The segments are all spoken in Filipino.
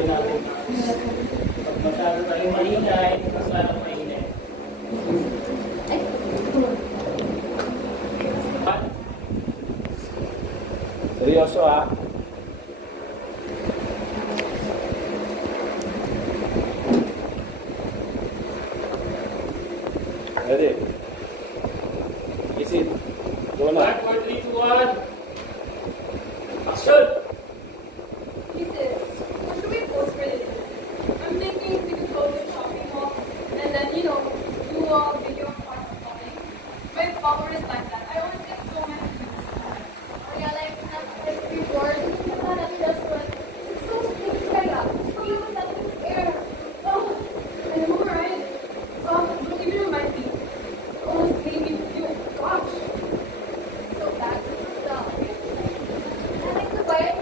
sinabi natin na pag masyado tayong maingay, mas lalong mainit. Seryoso ha? Ready? Is it? Go na. 1, 4, 3, 2, 1. Action! Jesus, what should we post for this? I'm thinking we could go to the shopping mall and then, do a video of us shopping. My followers like that. I always get so many views. Oh yeah, like before, just like, it's so sticky, kaya. You was that in the air. Oh, I know, right? Don't even remind me. Almost gave me you. Gosh. So bad. I think the buyer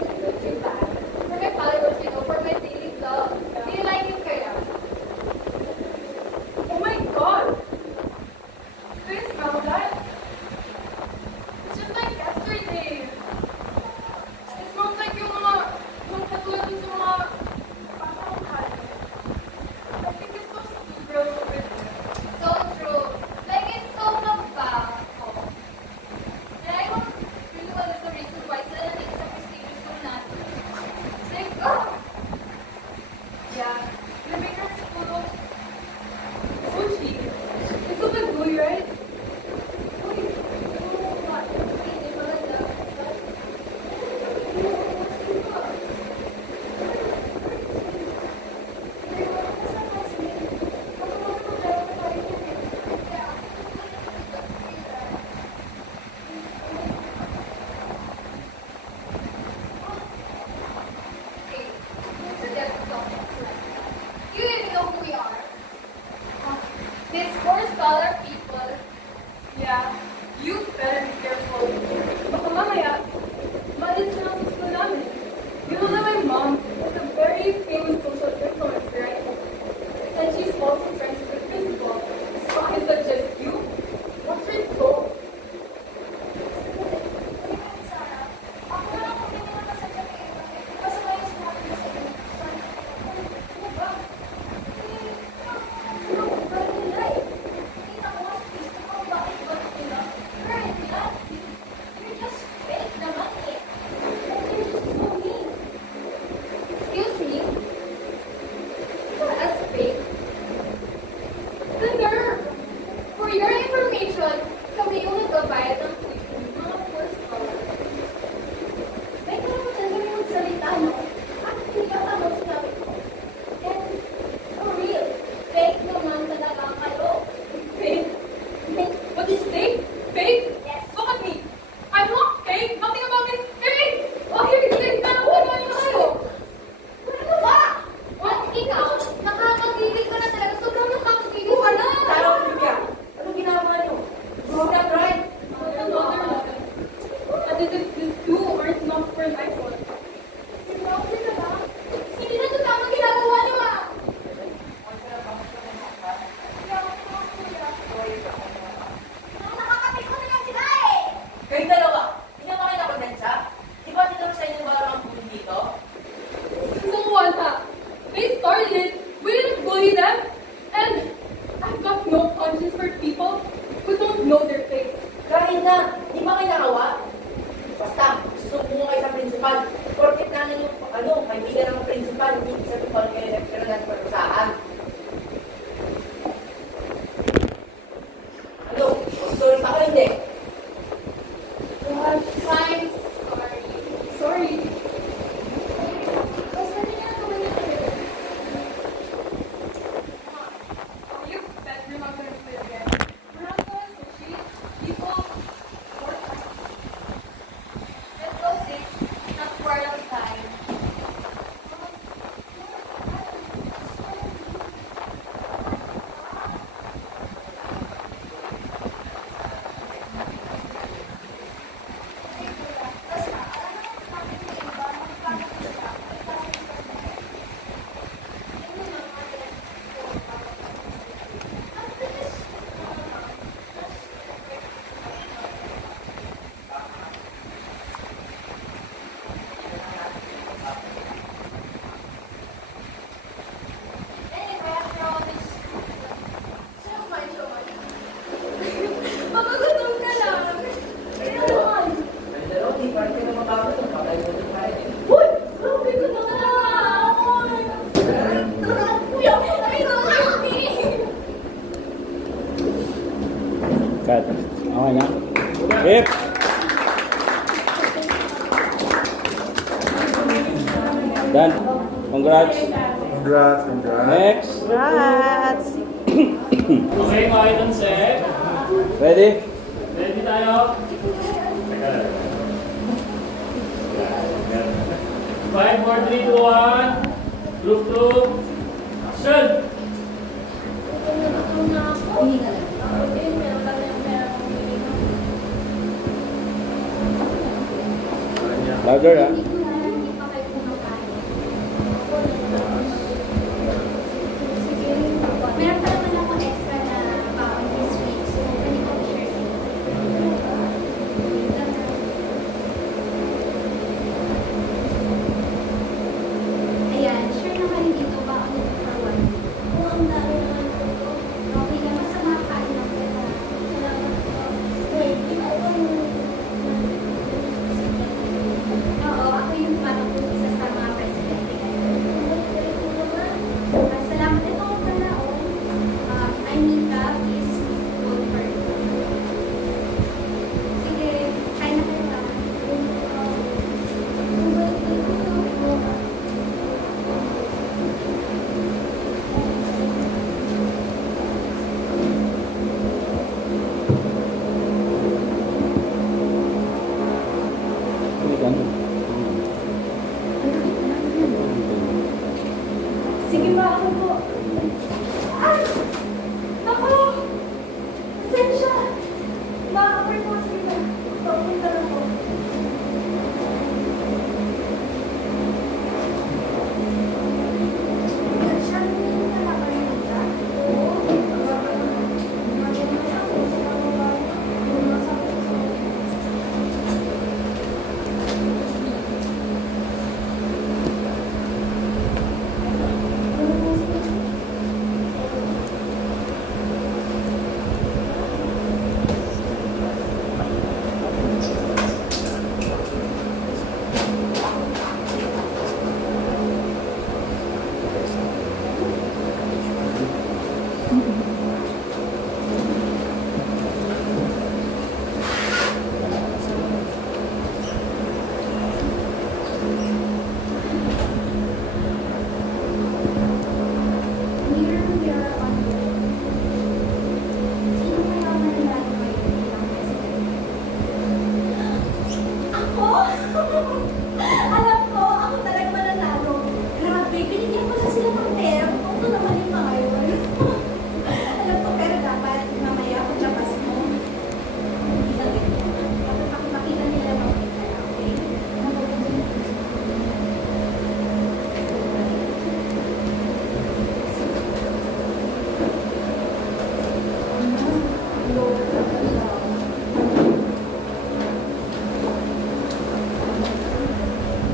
Hip. Done. Congrats. Congrats, congrats. Next. Congrats! Okay, mga item set. Ready? Ready tayo? 5, 4, 3, 2, 1. Group 2. Action! Louder, ah. Meron pa naman ako extra na baon this week, so pwede ko i-share sa inyo. Ayan, share na kayo dito, baon nito for one. Oo, ang dami naman po ito. Okay naman sa mga kain ng pera. Salamat po. Wait, oo, ako yung parang isa sa mga presidente ngayon. Salamat ito ang panaon. I need that is good for you. Sige, kain na kayo ba? Sige ba, ako po. Ay! Ako! Pasensya! Makakapar po sila. Papunta na po. Alam ko, ako talaga mananalo. Grabe, binigyan ko na sila ng pera. Kung ito naman yung mga yun. Alam ko, pero dapat mamaya kung labas mo. Makita nila ng pera, okay?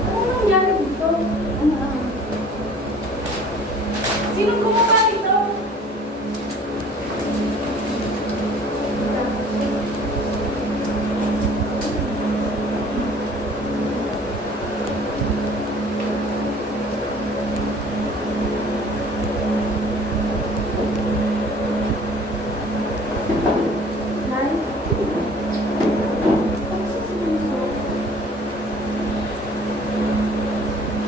Ano nangyari dito? Sinong gumawa nito?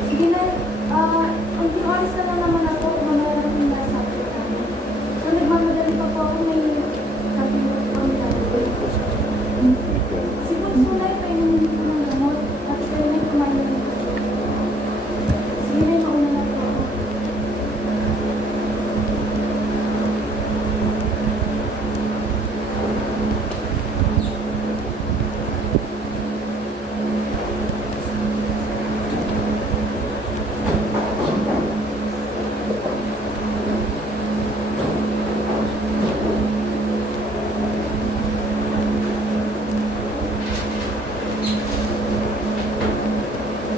Sige na, ang oras na lang naman ako kung ano lang yung nasa akin namin. So, nagmamadali pa po ako may sabi mo ang gagawin. Si Bunso na ito yung hindi ko ng gamot at kayo na kumain ng ito. Sige na, mauna na po ako.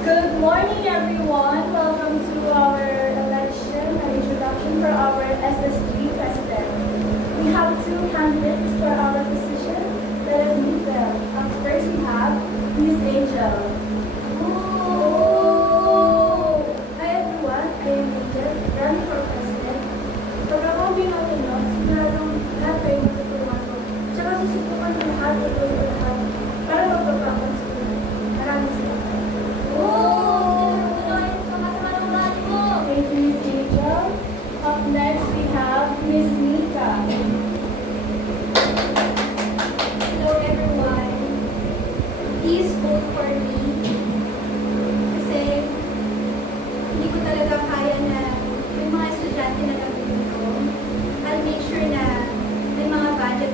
Good morning, everyone. Welcome to our election and introduction for our SSG president. We have two candidates for our position. Let us meet them. Up first, we have Miss Angel. Oh! Hi, everyone. I am Angel, running for president. Pag ako binoto nyo, siguradong lahat kayo matutulungan ko. Tsaka susubukan ko lahat, ito lahat. estudyante na nabili ko, I'll make sure na may mga budget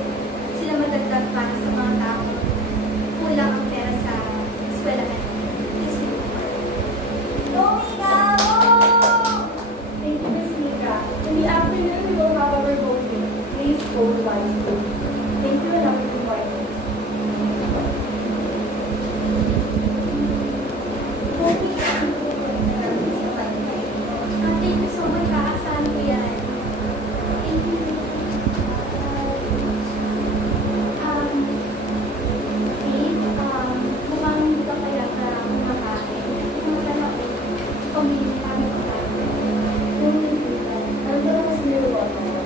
sila madagdag para sa mga tao kulang ang pera sa eskwelahan. Please give me more. Mika! Thank you, Miss Mika. In the afternoon, we will have our voting. Please vote wisely. Thank you, and have a good morning. Thank you so much. Kaasahan ko yan. Thank you. Mukhang hindi ka kaya para kumakain. Kumakain ako. Pamili kami kumakain. Ang mas niluwag ako.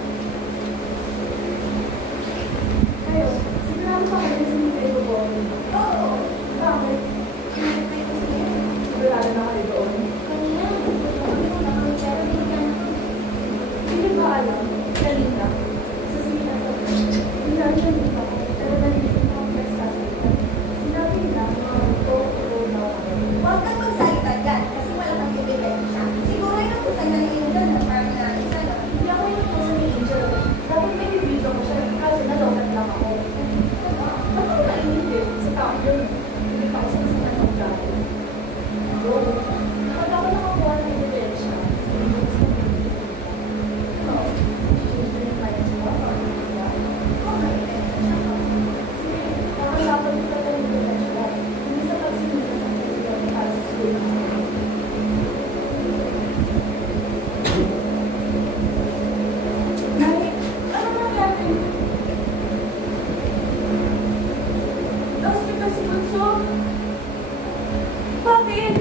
Kayo, sigurado pa kayo sa mga kayo doon? Oo. Bakit? Hindi kayo kasi. Sigurado na kayo doon? Kanina, kami ko na kami pero binigyan ako. Hindi ba alam? Galing ka. Sa seminar ko. Sinabi niya dito ako. Pero nandito ko ang nagsasalita. Sinabi nila, mga ito na ako. Huwag kang magsalita dyan kasi wala kang ebidensya. Siguro yun ang kusay na yun dyan na parang na isa na. Hindi ako yung sa ni Angel. Dapat may video ko siya. Kasi nalokat lang ako. Ba't ako nainigil sa tao yun? Hindi pa ako sa mga tao. Oo. Kapag ako nakakuha ng ebidensya, bakit?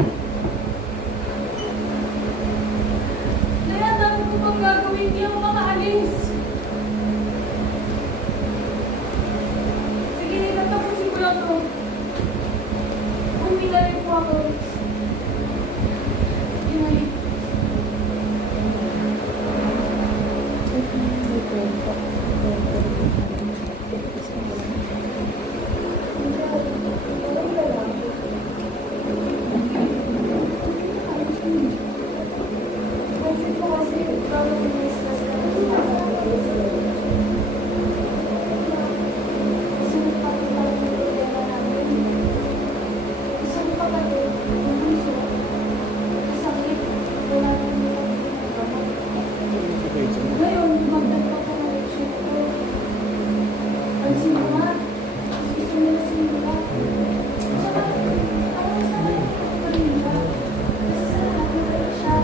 Kaya dami ko bang gagawin, hindi ako makaalis. Sige, nagtatapusin ko lang to. Uwi na rin po ako. Sige na rin. Kasi po kasi, bago ministas ka na sa gusto mo pa rin tayo ng problema namin. Gusto mo pa ba rin yung gusto? Masakit, wala na hindi ka pinagkamot. Ngayon, magdagdag ka ng leksyon ko. Pansin mo nga, gusto nila si Mika. Saka, parang sa akin yung kanina. Kasi sa lahat ng kayo siya.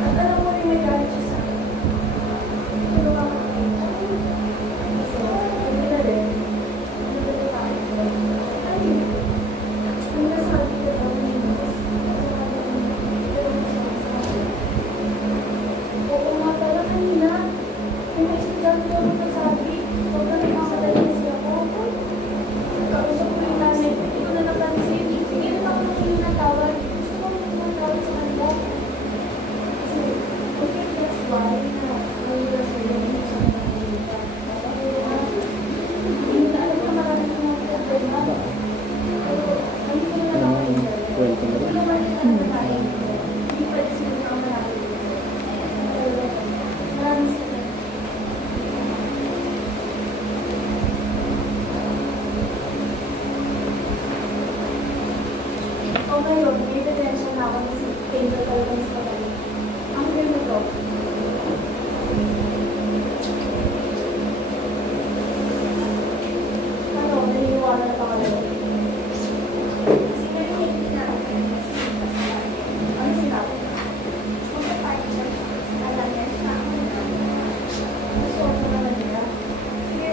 At alam mo rin may galit siya sa akin. Pero bakit? Kasi, hindi na rin. Hindi na rin tayo. Ay, ang nasabi ko daw ni Miss. Pero masasabi. Oo nga pala kanina. May mga estudyante ako nagsasabi. Sobrang nakamadali kasi ako. Kausap ko yung nanay. Hindi ko na napansin. Sige na ako nakinig ng tawag. Gusto ko nakinig ng tawag sa kanila. Kasi, okay, that's why na nalula sila yung sa mga kanila. Hindi na alam ko maraming mga problema. Pero, hindi ko na lang kayo. Hindi naman nila nakain. Hindi pwede sila na malaki. Maraming sila. O ngayon, may detention na ako na si Angel talaga mas magaling. Ang game na to. Ano, naniniwala na ba kayo? Kasi ngayon hindi na ako kasi Ano sinabi? magpa-party siya. Alam niya siya. Gusto ko naman nila. Sige,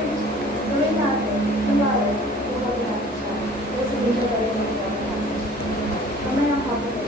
gawin natin. Kunwari, tuwag natin siya. Kasi hindi siya talaga nagkaroon natin. Mamaya ang kapatid.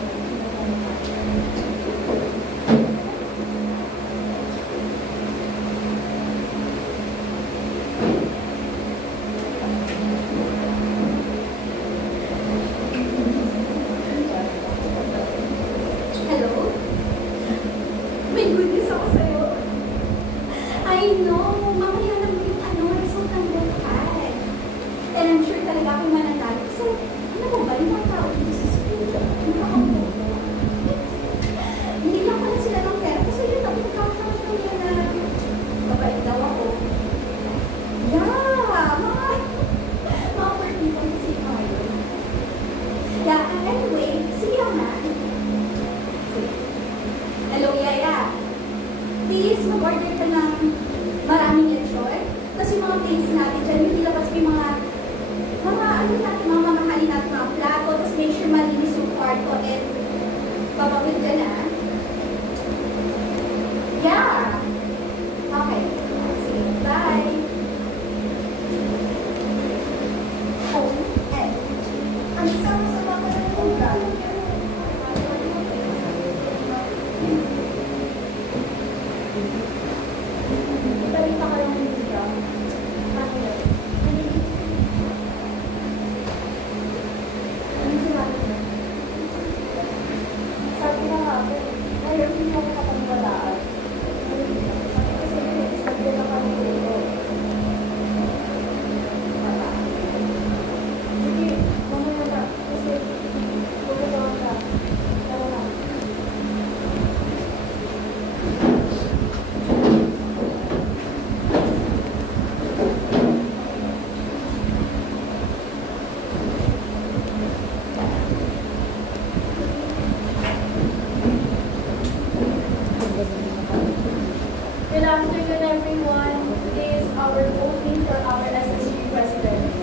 afternoon, everyone. Today is our voting for our SSG president.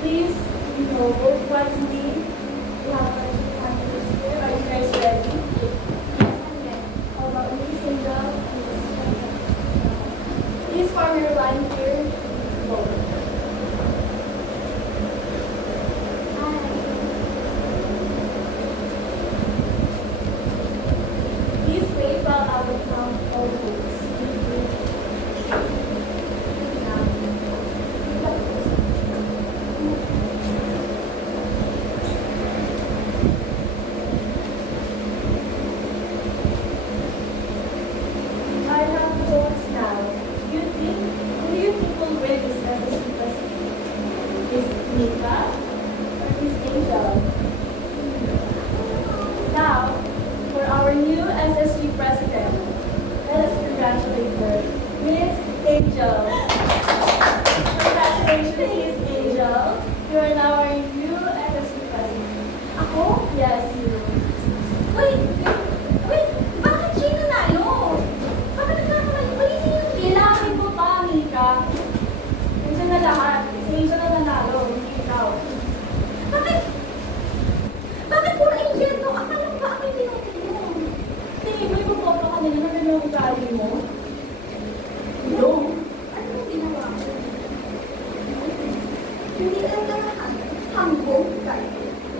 Please, vote wisely. We have a here. Are you guys ready? Yes, I'm ready. How about me, Single? Please form your line here. Vote. Please wait while I will count all votes. I have the votes now. Who do you think will win this SSG president? Is Nika or is Angel? Now, for our new SSG president, let us congratulate her, Miss Angel. Congratulations, Miss Angel. You are now our new SSG president. Ako? Yes, you. Wait, bakit siya nanalo? Bakit nagkakamali? Ulitin yung Kailangan mo pa, Mika. Nandiyan na lahat. Si Angel na nanalo, hindi ikaw. Bakit puro Angel to? Akala ko ba ako yung pinutin mo? Tingin mo yung boto ka nila na ganun ang ugali mo? No. Ano yung ginawa ko? Hindi lang naman hambog tayo.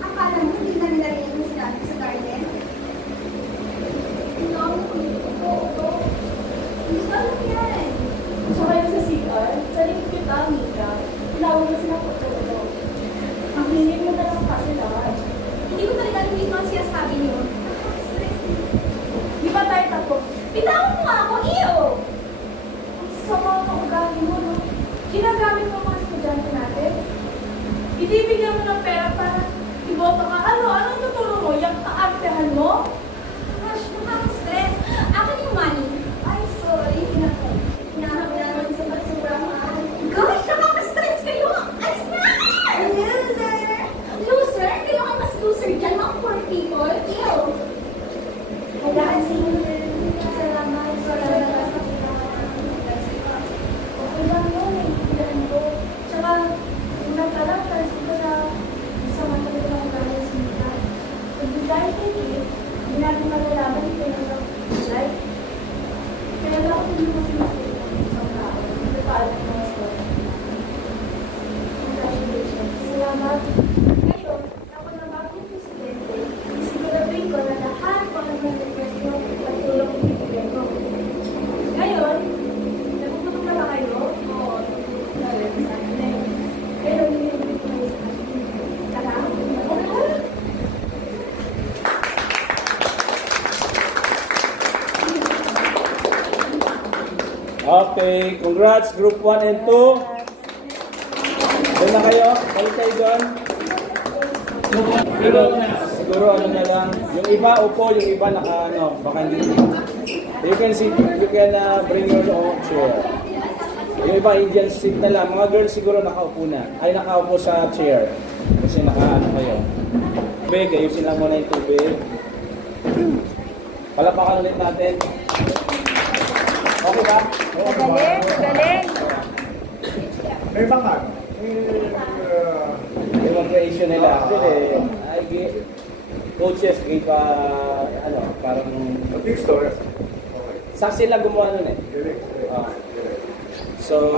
Akala mo hindi na nila rin yung sinabi sa garden? Hindi ako ito. Hindi ko alam yan. Tsaka yung sa CR, saling kita, Mika. Tinawag na sila po ito. Ang hinig mo na lang kasi lahat. Hindi ko talaga alam yung mga sinasabi niyo. Nakaka-stress. Di ba tayo tapos? Bitawan mo ako, iyo! Ang sama ng ugali mo, no? Ginagamit mo mga estudyante natin. Ibibigyan mo ng pera para iboto ka. Anong tuturo mo? Yung kaartehan mo? Gosh, nakaka-stress. Akin yung money. Ay, sorry. Hinahanap naman sa basura mo. Gosh, nakaka-stress kayo. Alis na! Loser! Loser? Kayo ang mas loser dyan, mga poor people. Ew! Kailangan si Loser. Salamat. Salamat. Okay lang yun, naiintindihan ko. Tsaka, unang talang, pansin ko na masama talaga ng ugali sa Mika. Kung di dahil kay Kate, hindi natin malalaman kung kailan lang life. Kaya lang ako hindi mo sinasita ng isang tao. Hindi pa alam mga story. Congratulations. Salamat. Ngayon, ako na bagong presidente, isiguraduhin ko na lahat kung ano mga request nyo at tulong ibibigay ko. Ngayon, nagugutom na ba kayo? Oo. Pero hindi ko kayo sa akin. Tara? Okay, congrats Group 1 and 2. Doon na kayo, balik kayo doon. Siguro ano na lang, yung iba upo, yung iba naka ano, baka hindi. You can bring your own chair. Yung iba Indian seat na lang, mga girls siguro nakaupo na. Ay nakaupo sa chair. Kasi naka ano kayo. Tubig, ayusin lang muna yung tubig. Palapakan ulit natin. Okay ba? Magaling. May bangag. Yung mga creation nila. Actually, coaches, pa, ano, parang... Big story. Sa sila gumawa nun eh. Ah. So,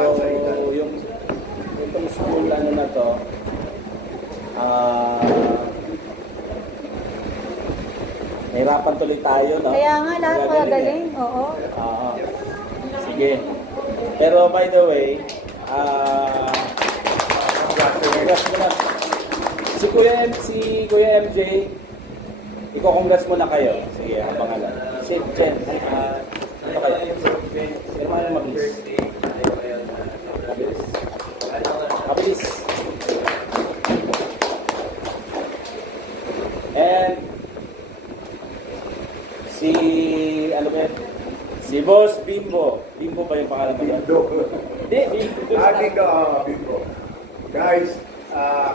itong school, ano na to, nahirapan tuloy tayo, no? Kaya nga, lahat magaling. Eh. Oo. Sige. Pero by the way, congrats muna. Si Kuya MJ, iko-congrats muna kayo. Sige, ang pangalan. Si Jen. Ano kayo? Sino mga yung mabilis? Mabilis. And ano ba yan? Si Boss Bimbo. Bimbo ba yung pangalan mo yan? Hindi, Bimbo. Bimbo. Guys,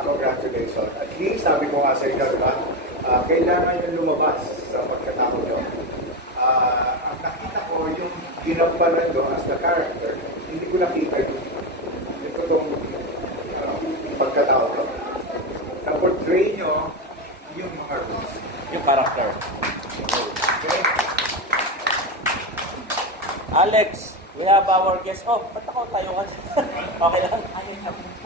congratulations. At least, sabi ko nga sa inyo, diba? Kailangan yung lumabas sa pagkatao nyo. Ang nakita ko, yung ginampanan nyo as the character, hindi ko nakita yung totoong pagkatao ko. Na-portray nyo yung mga roles. Yung character. Okay? Alex, we have our guest. Oh, ba't ako tayo ka? Okay lang.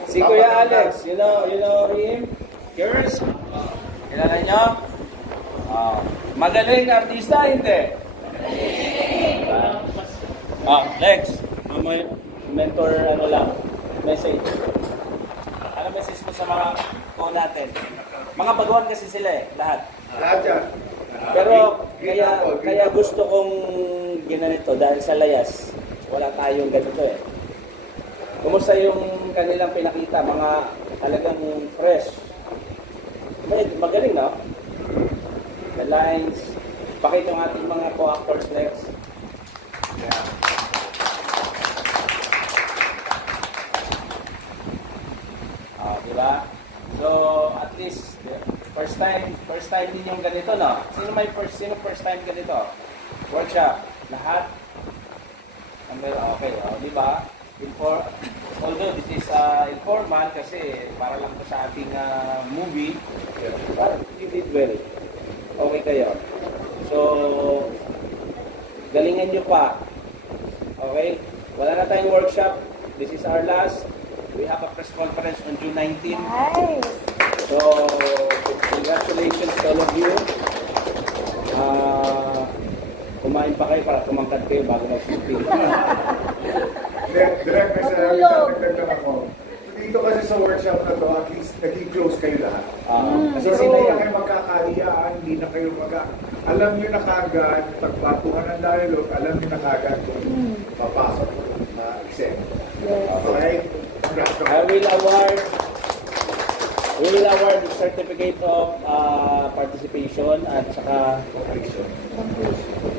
Si Kuya Alex, you know him? Girls? Kilala nyo? Magaling artista, hindi? Lex, may mentor, message. Ano message mo sa mga ko natin? Mga baguhan kasi sila lahat. Lahat yan. Pero kaya gusto kong ginanito dahil sa layas, wala tayong ganito eh. Kumusta yung kanilang pinakita, mga talagang fresh? Magaling, no? The lines, pakita yung ating mga co-actors next. Yeah. Diba? So, at least, first time din yung ganito, no? Sino first time ganito? Workshop, lahat? Okay, diba? Although this is informal kasi para lang po sa ating movie, but you did well. Okay kayo. So, galingan nyo pa. Okay? Wala na tayong workshop. This is our last. We have a press conference on June 19. Nice. So, congratulations to all of you. Kumain pa kayo para kumangkat kayo bago mag-shooting. Direct may sarili lang ako. Dito kasi sa workshop na to, at least naging close kayo lahat. Kasi So, sila hindi na yung kayo magkakahiyaan, hindi na kayo alam nyo na kagad, pagpatuhan ng dialogue, alam nyo na kagad kung papasok ko na eksena. Okay? I will award the certificate of participation at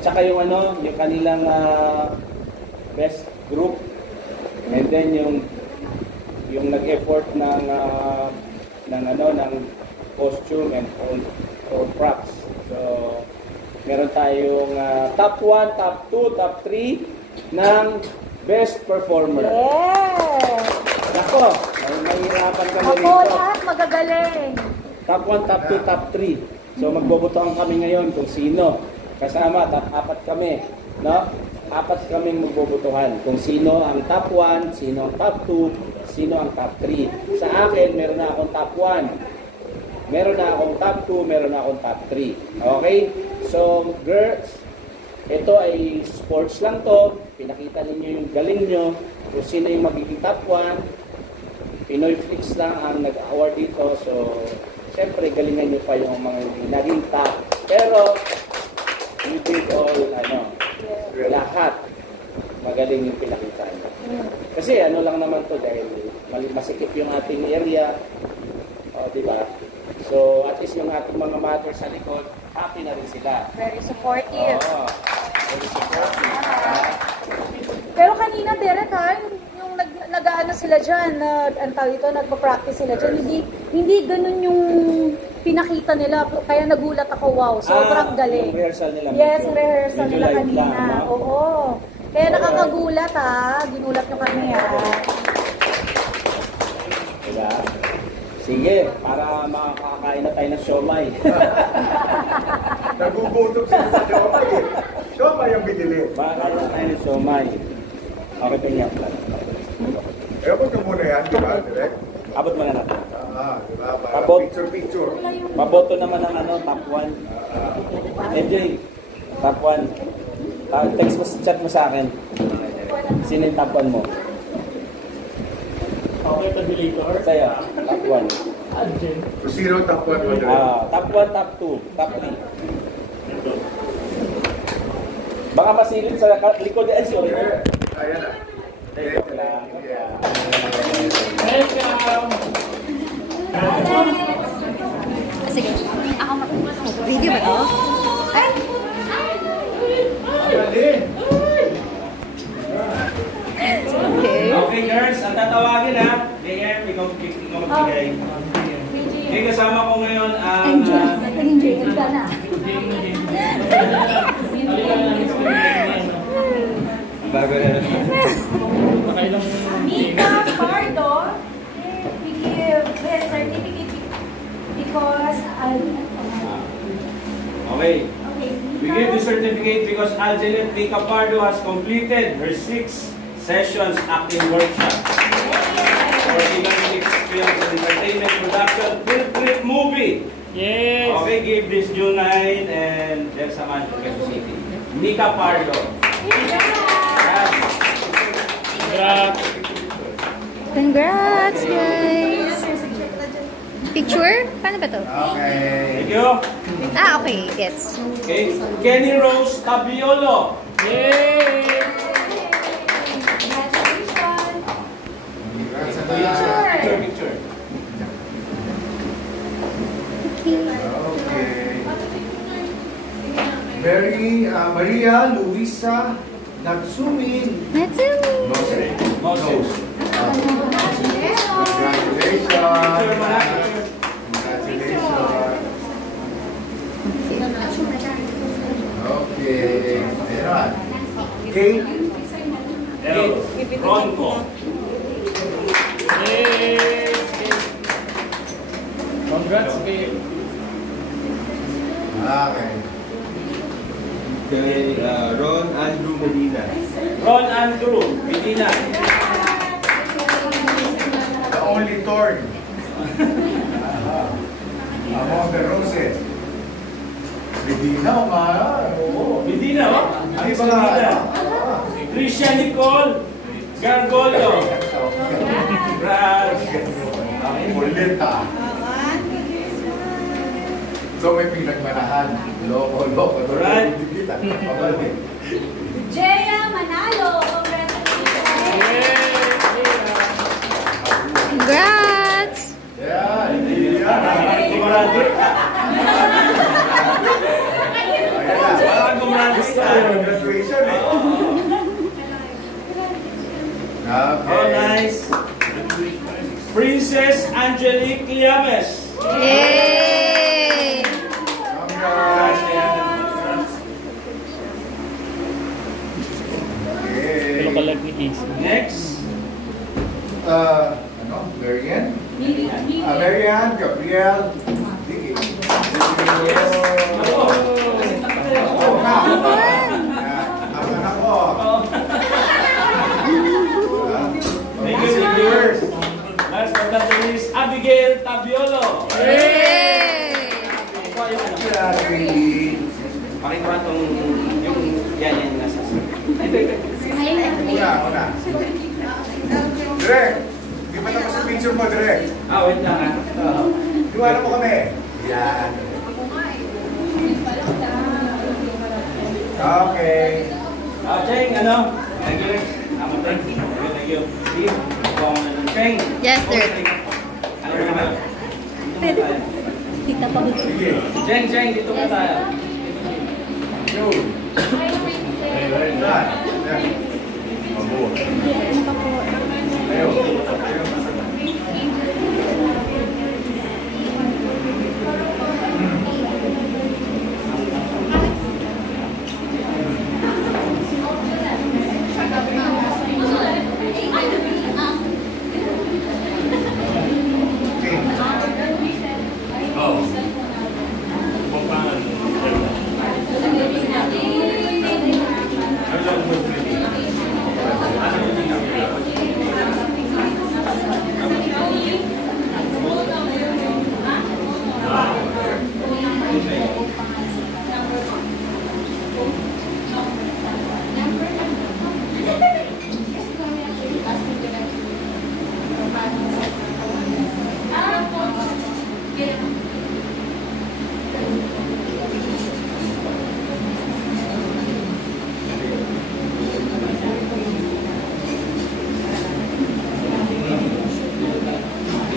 saka yung yung kanilang best group, and then yung nag-effort ng costume and all props. So meron tayong top 1, top 2, top 3 ng best performer. Yes. Nako, mahirapan kami Ako rito. lahat magagaling. Top 1, top 2, top 3. So magbobotohan kami ngayon kung sino. Kasama, top 4 kami. No? 4 kaming magbobotohan. Kung sino ang top 1, sino ang top 2, sino ang top 3. Sa akin, meron na akong top 1. Meron na akong top 2, meron na akong top 3. Okay? So, girls, ito ay sports lang to. Pinakita ninyo yung galing nyo. Kung sino yung magiging top 1. Pinoy Flix lang ang nag-award dito. So, siyempre, galingan nyo pa yung mga naging top. Pero, you did all, lahat. Magaling yung pinakita nyo. Kasi lang naman to dahil masikip yung ating area. Diba? So, at least yung ating mga mothers sa likod, happy na rin sila. Very supportive. Very supportive. Pero kanina, Derek, yung nag-aano sila dyan, ang tawag ito, nagpa-practice sila dyan, hindi ganun yung pinakita nila. Kaya nagulat ako, wow, sobrang galing. Yung rehearsal nila. Yes, yung rehearsal nila live kanina. lang, no? Oo. Kaya nakakagulat ginulat nyo kami Diba? Sige, para makakain na tayo ng siomay. Nagugutom sila sa siomay eh. Siomay ang binili. Makakain na tayo ng siomay. Okay pa niya. Ewan ka muna yan, di ba, direct? Abot mo na natin. Di ba? Para Abot. picture. Maboto naman ang top 1. MJ, top 1. Text mo, chat mo sa akin. Sino yung top 1 mo? Okay, tabulator. Sa'yo, top 1. Adjen. So, sino ang top 1 mo, direct? Top 1, top 2, top 3. Baka masilip sa likod. Ay, sorry. Ayan na. Welcome! Sige. Ako video ba to? Ay! Okay, girls, ang tatawagin JM, ikaw magbigay. Okay, kasama ko ngayon ang... Nag-enjoy ka na. Bago na. Nakailang Mika Pardo, we give his certificate because Okay. okay, We give the certificate because Angeline Mika Pardo has completed her 6 sessions acting workshop for Ilan Experience and Entertainment Production Film Trip Movie. Yes! Okay, give this June 9 and there's a man from Quezon City. Mika Pardo. Yes. Congrats! Congrats, guys! Picture? Paano ba to? Okay. Thank you. Ah, okay. Gets. Okay, Kenny Rose Tabiolo. Yay! Picture. Okay. Maria Luisa Natsumin. Natsu! Moses. Moses. Congratulations. Congratulations. Okay. Ayan. Kate. Ronco. Yay! Congrats, Gabe. Okay. Kay Ron Andrew Medina. Ron Andrew Medina. The only thorn. Among the roses. Medina, Omar. Oo. Medina, oh? Ay, mga Tricia Nicole Gargolo. Brad. Ulit ah. So may pinagmanahan. Loko. Right. Hindi kita. Pabalik. Jaya Manalo, congratulations! Congrats! Yeah. Gumrado ka. Parang gumrado ka. Graduation eh. Okay. Oh, nice. Princess Angelique Liames. Yay! Congrats. Pero Okay. kalag ni Casey. Next. Marian? Marian, Gabriel, Vicky. Yes. Oo nga. Ang anak ko. Thank you, viewers. Last but not the least, Abigail Tabiolo. Yay! Pakikuha itong yung yan nasa Una. Direk, di ba tapos yung picture mo, Direk? wait lang Iwanan mo kami. Yan. Okay. Cheng, ano? Thank you. Thank you. Steve, Cheng. Yes, sir. Ano naman? Pwede ba? Kita pa ba? Sige. Cheng, dito ka tayo. Yun. Yan. Mabuo. Ayaw.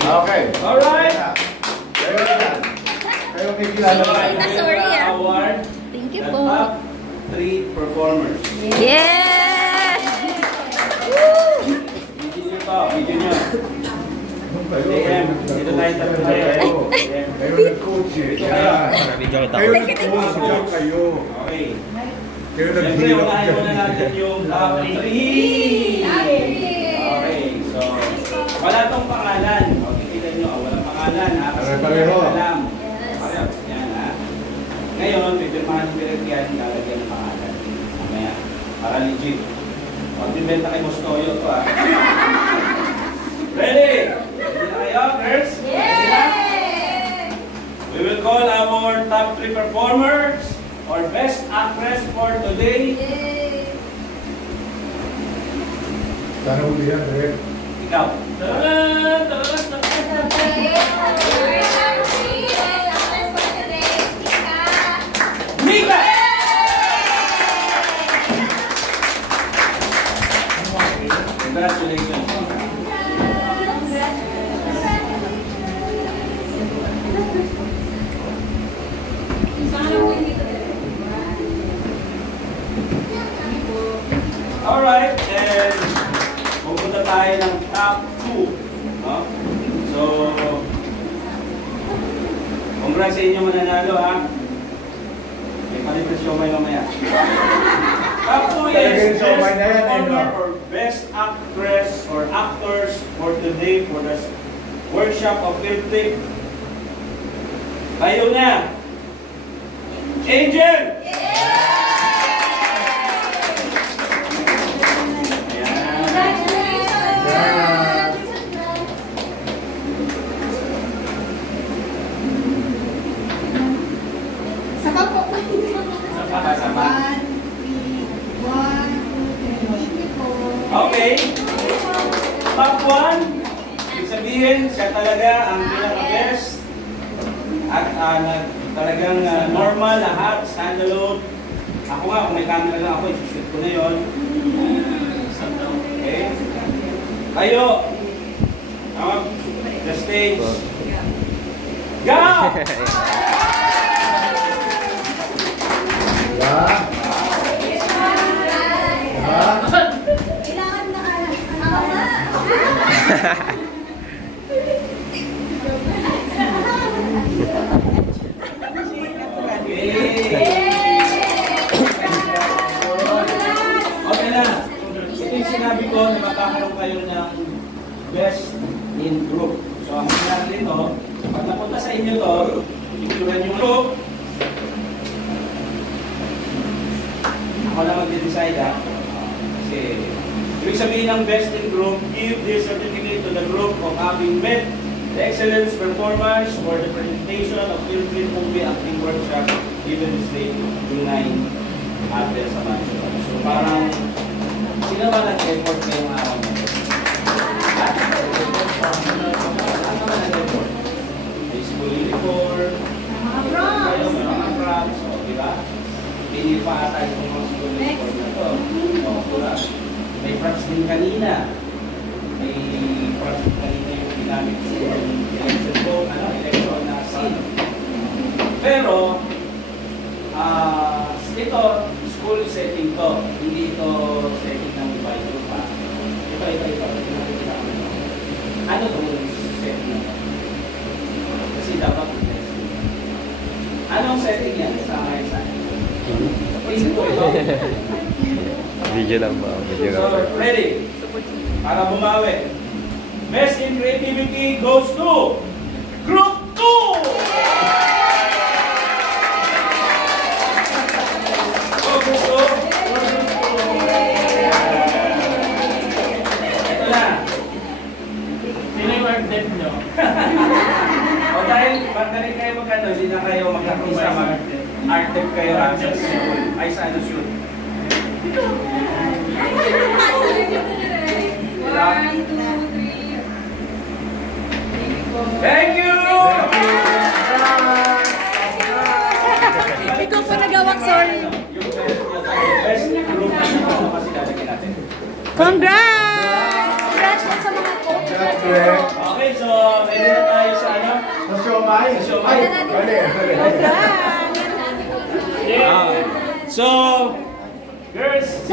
Okay. Alright. Kayo may kilala ba? Sorry, ah. Award. Thank you The po. top 3 performers. Yes! Video nyo. DM. Dito tayo tatlo tayo. Kayo nag-coach eh. Yan. Video kita. Kayo nag-coach. Kayo. Okay. Kaya Siyempre, naghihirap unahin ka. muna natin yung top 3. Okay, so, wala tong pangalan. O, titignan nyo, walang pangalan, ha? Kasi Pare-pareho. hindi alam. Pareho, yan, ha? Ngayon, pipirmahan ng direct yan, lalagyan ng pangalan. Mamaya, para legit. Pag-inventa kay Mostoyo to, ha? Ready? Ready na kayo, girls? Ready na? We will call our top 3 performers or best actress for today. Sana huli yan, Red. Ikaw. Tadaan! Tadaan! Tadaan! Mika! Congratulations. Alright, and pupunta tayo ng top 2. No? So, congrats sa inyo mananalo, ha? May palit na siomay mamaya. Top 2 is Talagang best siomay na yan, performer no? or best actress or actors for today for the workshop of film tip. Kayo na! Angel! Sama-sama. Okay. Top 1. Ibig sabihin, siya talaga ang pinaka-best. At talagang normal, lahat, standalone. Ako nga, kung may camera lang ako, i-shoot ko na yun. Okay. Kayo. The stage. Go! Kailangan na Okay na. Ito yung sinabi ko na magkakaroon kayo ng best in group. So, ang sinabi nito, pag napunta sa inyo to, ituran yung group. Ako na mag-decide, ha? Kasi, ibig sabihin ng best in group, give this certificate to the group of having met the excellence performance for the presentation of film movie acting workshop given this date, June 9, Atel sa Mansion. So parang, sino ba nag-effort ngayong araw na ito? Ano ba nag-effort? May school uniform, kayo, may mga props, o diba? Hindi pa ata itong mga school uniform na ito. O, pula. May props din kanina. May props din kanina yung ginamit sa election vote, election na scene. Pero, ito, school setting to. Hindi ito setting ng mobile group, ha? Ito. Ano to yung setting na to? Kasi dapat anong setting yan? Sa ngayon sa akin? Video lang ba? Video lang. So, ready? Para bumawi. Best in creativity goes to Group 2! Ito na. Sino yung artist nyo? O dahil magaling kayo magkano, hindi na kayo magkakisa mag-art-tip kayo ay sa ano shoot. 1, 2, 3. Thank you! Hindi ko pa nagawak, sorry. Best group na ano kasi lalagyan natin. Congrats! Congrats po sa mga coach. Okay, so ready na tayo sa ano? Sa siomay? Sa siomay. Bali. Congrats! So, girls,